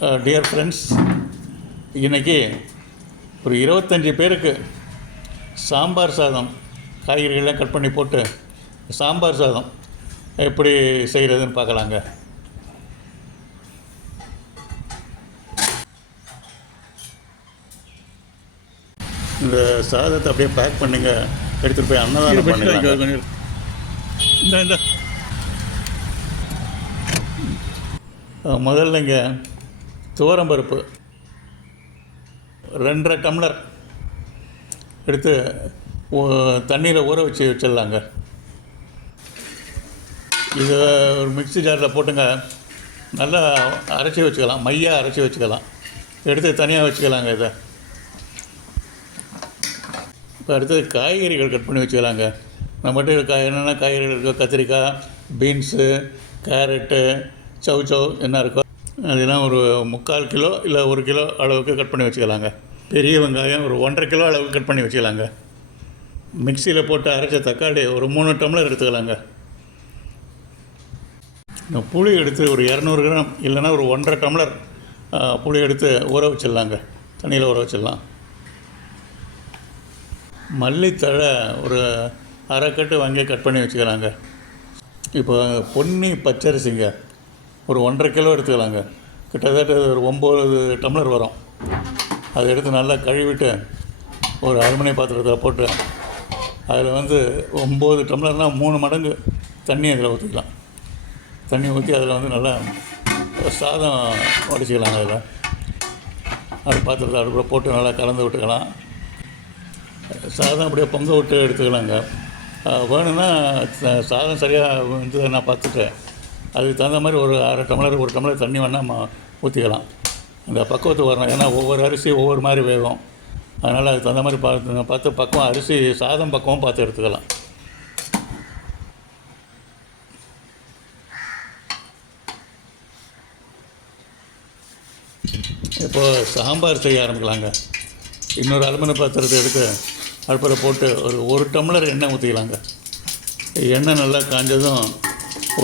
Dear friends, இன்றைக்கி ஒரு 25 பேருக்கு சாம்பார் சாதம், காய்கறிகள்லாம் கட் பண்ணி போட்டு சாம்பார் சாதம் எப்படி செய்கிறதுன்னு பார்க்கலாங்க. இந்த சாதத்தை அப்படியே பேக் பண்ணுங்க, எடுத்துகிட்டு போய் அன்னதானம் பண்ணுங்க. இந்த முதல்ல இங்கே துவரம்பருப்பு 2.5 டம்ளர் எடுத்து தண்ணியில் ஊற வச்சிடலாங்க. இதை ஒரு மிக்ஸி ஜாரில் போட்டுங்க நல்லா அரைச்சி வச்சுக்கலாம், மையாக அரைச்சி வச்சுக்கலாம். எடுத்து தனியாக வச்சுக்கலாங்க. இதை இப்போ அடுத்தது காய்கறிகள் கட் பண்ணி வச்சுக்கலாங்க. நம்மகிட்ட என்னென்ன காய்கறிகள் இருக்கோ, கத்திரிக்காய், பீன்ஸு, கேரட்டு, சவ் என்ன இருக்கோ அதெல்லாம் ஒரு 3/4 கிலோ இல்லை 1 கிலோ அளவுக்கு கட் பண்ணி வச்சுக்கலாங்க. பெரிய வெங்காயம் ஒரு 1.5 கிலோ அளவுக்கு கட் பண்ணி வச்சுக்கலாங்க. மிக்சியில் போட்டு அரைச்ச தக்காளி ஒரு 3 டம்ளர் எடுத்துக்கலாங்க. புளி எடுத்து ஒரு 200 கிராம் இல்லைன்னா ஒரு 1.5 டம்ளர் புளி எடுத்து ஊற வச்சிடலாங்க, தண்ணியில் ஊற வச்சிடலாம். மல்லித்தழை ஒரு அரை கட்டு வாங்கி கட் பண்ணி வச்சுக்கலாங்க. இப்போ பொன்னி பச்சரிசிங்க ஒரு 1.5 கிலோ எடுத்துக்கலாங்க. கிட்டத்தட்ட ஒரு 9 டம்ளர் வரும். அதை எடுத்து நல்லா கழுவிட்டு ஒரு அலுமினிய பாத்திரத்தில் போட்டு அதில் 9 டம்ளர்னால் 3 மடங்கு தண்ணி அதில் ஊற்றிக்கலாம். தண்ணி ஊற்றி அதில் நல்லா சாதம் வடிச்சிக்கலாங்க. அதில் அது பாத்திரத்தை அடுப்பில் போட்டு நல்லா கலந்து விட்டுக்கலாம். சாதம் அப்படியே பொங்க விட்டு எடுத்துக்கலாங்க. வேணும்னா சாதம் சரியாக வந்து நான் பார்த்துட்டேன், அதுக்கு தகுந்த மாதிரி ஒரு 1/2 டம்ளர் 1 டம்ளர் தண்ணி வேணால் ஊற்றிக்கலாம். இந்த பக்குவத்துக்கு வரணும். ஏன்னா ஒவ்வொரு அரிசி ஒவ்வொரு மாதிரி வேகும். அதனால் அதுக்கு தகுந்த மாதிரி பார்த்து பக்குவம், அரிசி சாதம் பக்குவம் பார்த்து எடுத்துக்கலாம். இப்போது சாம்பார் செய்ய ஆரம்பிக்கலாங்க. இன்னொரு அலுமினிய பாத்திரத்தை எடுத்து அடுப்பில் போட்டு ஒரு 1 டம்ளர் எண்ணெய் ஊற்றிக்கலாங்க. எண்ணெய் நல்லா காஞ்சதும்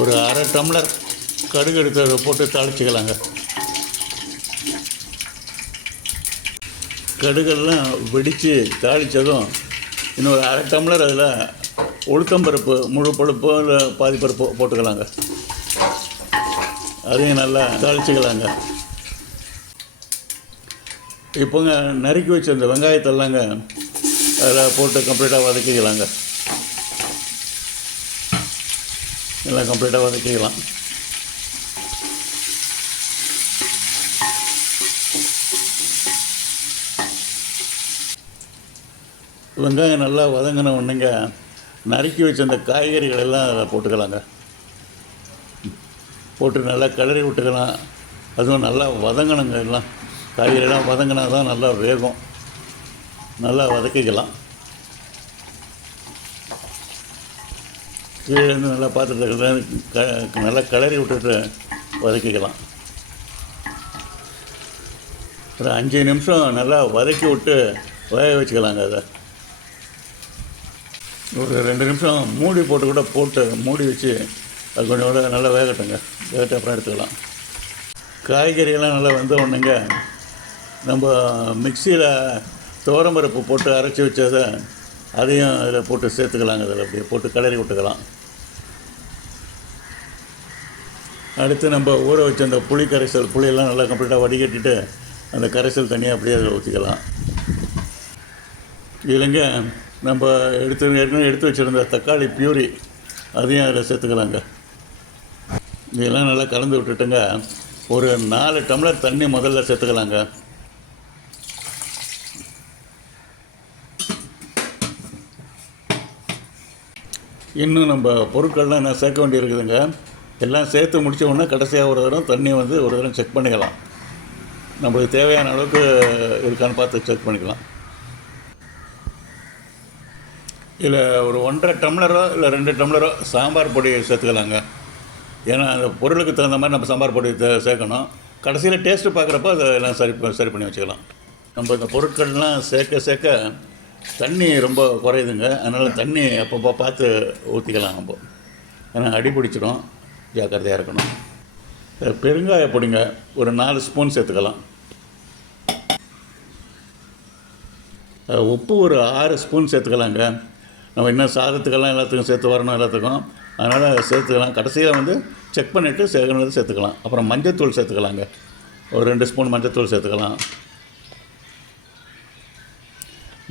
ஒரு 1/2 டம்ளர் கடுகு எடுத்து அதை போட்டு தாளிச்சிக்கலாங்க. கடுகெல்லாம் வெடித்து தாளித்ததும் இன்னொரு 1/2 டம்ளர் அதில் உளுத்தம்பருப்பு, முழு பருப்போ இல்லை பாதி பருப்போ போட்டுக்கலாங்க. அதையும் நல்லா தாளிச்சிக்கலாங்க. இப்போங்க நறுக்கி வச்ச அந்த வெங்காயத்தெல்லாங்க அதில் போட்டு கம்ப்ளீட்டாக வதக்கிக்கலாங்க. எல்லாம் கம்ப்ளீட்டாக வதக்கிக்கலாம். வெங்காயம் நல்லா வதங்கின உடனேங்க நறுக்கி வச்ச அந்த காய்கறிகள் எல்லாம் அதில் போட்டுக்கலாங்க. போட்டு நல்லா கிளறி விட்டுக்கலாம். அதுவும் நல்லா வதங்கணுங்க. எல்லாம் காய்கறியெல்லாம் வதங்கினா தான் நல்லா வேகும். நல்லா வதக்கிக்கலாம். கீழேருந்து நல்லா பாத்திரத்தில் நல்லா கிளறி விட்டுட்டு வதக்கிக்கலாம். ஒரு 5 நிமிஷம் நல்லா வதக்கி விட்டு வேக வச்சுக்கலாங்க. அதை ஒரு 2 நிமிஷம் மூடி போட்டு கூட மூடி வச்சு அது கொஞ்சம் கூட நல்லா வேகட்டுங்க. வேகட்ட அப்புறம் எடுத்துக்கலாம். காய்கறியெல்லாம் நல்லா வெந்த உடனேங்க நம்ம மிக்சியில் துவரம்பருப்பு போட்டு அரைச்சி வச்சதை அதையும் அதில் போட்டு சேர்த்துக்கலாங்க. அதில் அப்படியே போட்டு கிளறி விட்டுக்கலாம். அடுத்து நம்ம ஊற வச்ச அந்த புளி கரைசல், புளியெல்லாம் நல்லா கம்ப்ளீட்டாக வடிகட்டிட்டு அந்த கரைசல் தனியாக அப்படியே அதில் ஊற்றிக்கலாம். இதுலங்க நம்ம ஏற்கனவே எடுத்து வச்சுருந்த தக்காளி பியூரி அதையும் அதில் சேர்த்துக்கலாங்க. இதெல்லாம் நல்லா கலந்து விட்டுட்டுங்க ஒரு 4 டம்ளர் தண்ணி முதல்ல சேர்த்துக்கலாங்க. இன்னும் நம்ம பொருட்கள்லாம் என்ன சேர்க்க வேண்டியிருக்குதுங்க. எல்லாம் சேர்த்து முடித்த உடனே கடைசியாக ஒரு தடவை தண்ணி ஒரு தடவை செக் பண்ணிக்கலாம். நம்மளுக்கு தேவையான அளவுக்கு இருக்கான்னு பார்த்து செக் பண்ணிக்கலாம். இதில் ஒரு 1.5 டம்ளரோ இல்லை 2 டம்ளரோ சாம்பார் பொடி சேர்த்துக்கலாங்க. ஏன்னா அந்த பொருளுக்கு தகுந்த மாதிரி நம்ம சாம்பார் பொடி சேர்க்கணும். கடைசியில் டேஸ்ட்டு பார்க்குறப்ப அதை எல்லாம் சரி பண்ணி வச்சுக்கலாம். நம்ம இந்த பொருட்கள்லாம் சேர்க்க தண்ணி ரொம்ப குறையுதுங்க. அதனால் தண்ணி அப்பப்போ பார்த்து ஊற்றிக்கலாம் நம்ம. ஏன்னா அடி பிடிச்சிடும், ஜாக்கிரதையாக இருக்கணும். பெருங்காய பொடிங்க ஒரு 4 ஸ்பூன் சேர்த்துக்கலாம். உப்பு ஒரு 6 ஸ்பூன் சேர்த்துக்கலாங்க. நம்ம இன்னும் சாதத்துக்கெல்லாம் எல்லாத்துக்கும் சேர்த்து வரணும் எல்லாத்துக்கும், அதனால் சேர்த்துக்கலாம். கடைசியில் வந்து செக் பண்ணிவிட்டு சேர்க்கணுறது சேர்த்துக்கலாம். அப்புறம் மஞ்சத்தூள் சேர்த்துக்கலாங்க, ஒரு 2 ஸ்பூன் மஞ்சத்தூள் சேர்த்துக்கலாம்.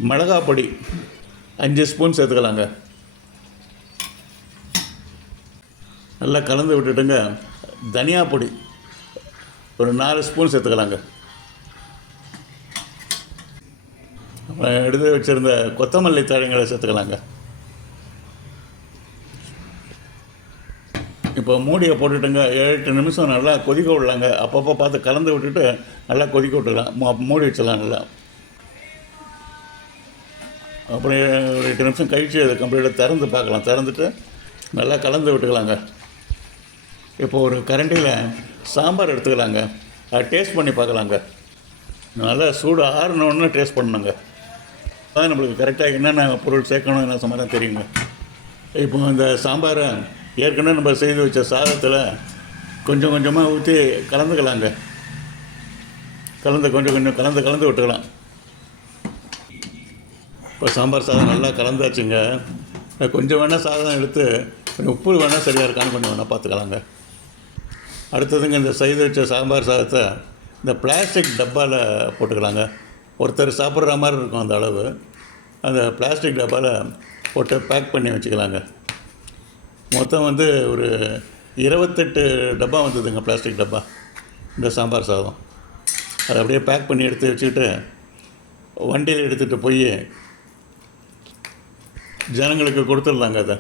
மிளகாய் பொடி 5 ஸ்பூன் சேர்த்துக்கலாங்க. நல்லா கலந்து விட்டுட்டுங்க, தனியா பொடி ஒரு 4 ஸ்பூன் சேர்த்துக்கலாங்க. அப்புறம் எடுத்து வச்சுருந்த கொத்தமல்லி தழைங்களை சேர்த்துக்கலாங்க. இப்போ மூடியை போட்டுட்டுங்க 7-8 நிமிஷம் நல்லா கொதிக்க விடலாங்க. அப்பப்போ பார்த்து கலந்து விட்டுட்டு நல்லா கொதிக்க விட்டுக்கலாம், மூடி வச்சிடலாம் நல்லா. அப்புறம் ஒரு 8 நிமிஷம் கழித்து அதை கம்ப்ளீட்டாக திறந்து பார்க்கலாம். திறந்துட்டு நல்லா கலந்து விட்டுக்கலாங்க. இப்போ ஒரு கரண்டியில் சாம்பார் எடுத்துக்கலாங்க, அதை டேஸ்ட் பண்ணி பார்க்கலாங்க. நல்லா சூடு ஆறினோன்னு டேஸ்ட் பண்ணணுங்க. அதான் நம்மளுக்கு கரெக்டாக என்னென்ன பொருள் சேர்க்கணும் என்ன சமாதானம் தெரியுங்க. இப்போ இந்த சாம்பாரை ஏற்கனவே நம்ம செய்து வச்ச சாதத்தில் கொஞ்சம் கொஞ்சமாக ஊற்றி கலந்துக்கலாங்க. கொஞ்சம் கலந்து விட்டுக்கலாம். இப்போ சாம்பார் சாதம் நல்லா கலந்தாச்சுங்க. கொஞ்சம் வேணால் சாதம் எடுத்து கொஞ்சம் உப்பு வேணால் சரியாக இருக்கான்னு கொஞ்சம் வேணால் பார்த்துக்கலாங்க. அடுத்ததுங்க, இந்த செய்து வச்ச சாம்பார் சாதத்தை இந்த பிளாஸ்டிக் டப்பாவில் போட்டுக்கலாங்க. ஒருத்தர் சாப்பிட்ற மாதிரி இருக்கும் அந்த அளவு. அந்த பிளாஸ்டிக் டப்பாவில் போட்டு பேக் பண்ணி வச்சுக்கலாங்க. மொத்தம் வந்து ஒரு 28 டப்பா வந்ததுங்க, பிளாஸ்டிக் டப்பா இந்த சாம்பார் சாதம். அதை அப்படியே பேக் பண்ணி எடுத்து வச்சுக்கிட்டு வண்டியில் எடுத்துகிட்டு போய் ஜனங்களுக்கு கொடுத்துடலாங்க. அதை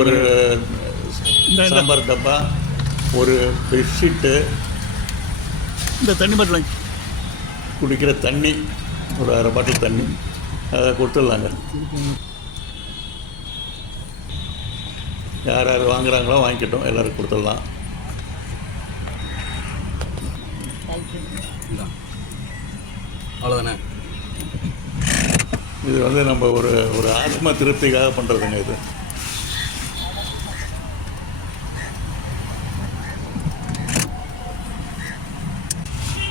ஒரு சாம்பார் டப்பா, ஒரு பெட்ஷீட்டு, இந்த தண்ணி பாட்டில் குடிக்கிற தண்ணி, ஒரு 1/2 பாட்டில் தண்ணி, அதை கொடுத்துடலாங்க. யார் யார் வாங்குகிறாங்களோ வாங்கிக்கிட்டோம், எல்லோரும் கொடுத்துடலாம். அவ்வளோதானே. இது வந்து நம்ம ஒரு ஆத்ம திருப்திக்காக பண்ணுறதுங்க இது.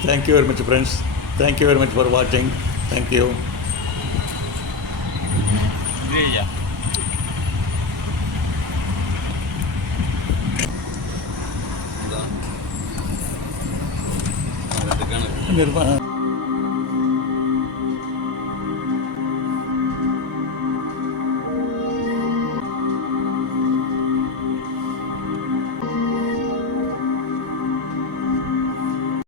Thank you very much, friends. Thank you very much for watching. Thank you. Yeah.